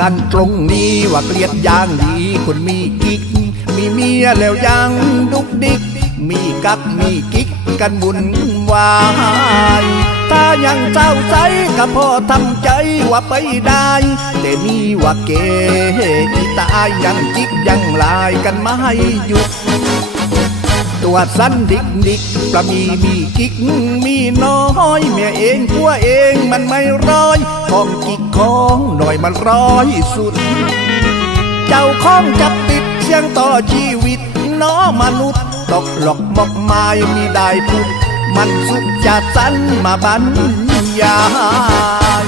กันตรงนี้ว่าเกลียดอย่างดีคนมีกิ๊ก มีเมียแล้วยังดุกดิก มีกักมีกิ๊กกันบุญวายถ้ายังเศร้าใจก็พอทำใจว่าไปได้ แต่นี่ว่าเกอีตายยังจิกยังลายกันไม่หยุด ตัวสั้นดิกดิกประมีมีกิ๊กมีน้อยเมียเองผัวเองมันไม่ร้อย ของกิ๊กของหน่อยมันร้อยสุด เจ้าของจับติดเสียงต่อชีวิตน้อมนุษย์ ตกหลอกมอกไม้มีได้พุดมันสุดจะสั้นมาบรรยาย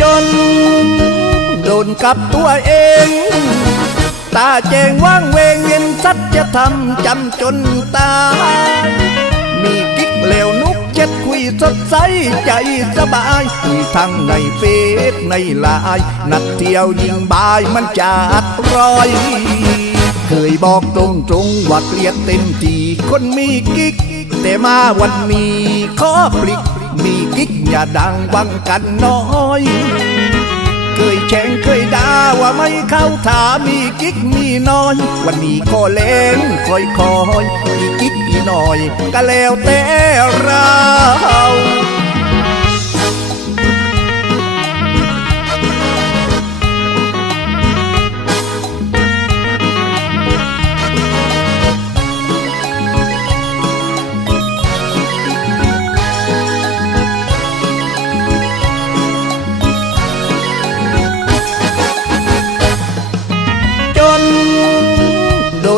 จนโดนกับตัวเอง ตาแจงว่างเวงเย็นสัจธรรมจำจนตา มีกิ๊กเลวนุกเจ็ดคุยสดใสใจสบายคุยทั้งในเฟซในลน์นัดเที่ยวยิงบายมันจัดรอย เคยบอกตรงตรงๆว่าเกลียดเต็มทีคนมีกิ๊ก แต่มาวันนี้ขอปลิก มีกิ๊กอย่าดังวังกันน้อย เคยแข่งเคยด่าว่าไม่เข้าถามีกิ๊กมีน้อย วันนี้ขอเล่นคอยคอยมีกิ๊กมีน้อย ก็แล้วแต่เรา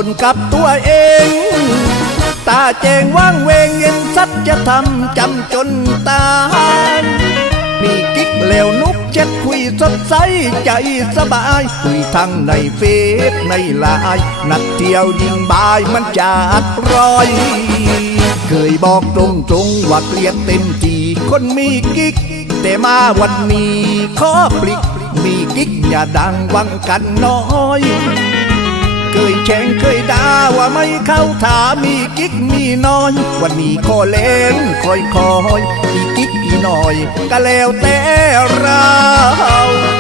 นกับตัวเอง ตาแจงว่างเวงเย็นสัจธรรมจำจนตามีกิ๊กแล้วนุกเช็ดคุยสดใสใจสบาย คุยทั้งในเฟซในไลน์นัดเที่ยวยิงบายมันจัดรอย เคยบอกตรงตรงๆว่าเกลียดเต็มทีคนมีกิ๊ก แต่มาวันนี้ขอปลิกมีกิ๊กอย่าดังวังกันน้อย เคยแข่งเคยด่าว่าไม่เข้าถามีกิ๊กมีน้อย วันนี้ขอเล่นคอยคอยมีกิ๊กมีน้อย ก็แล้วแต่เรา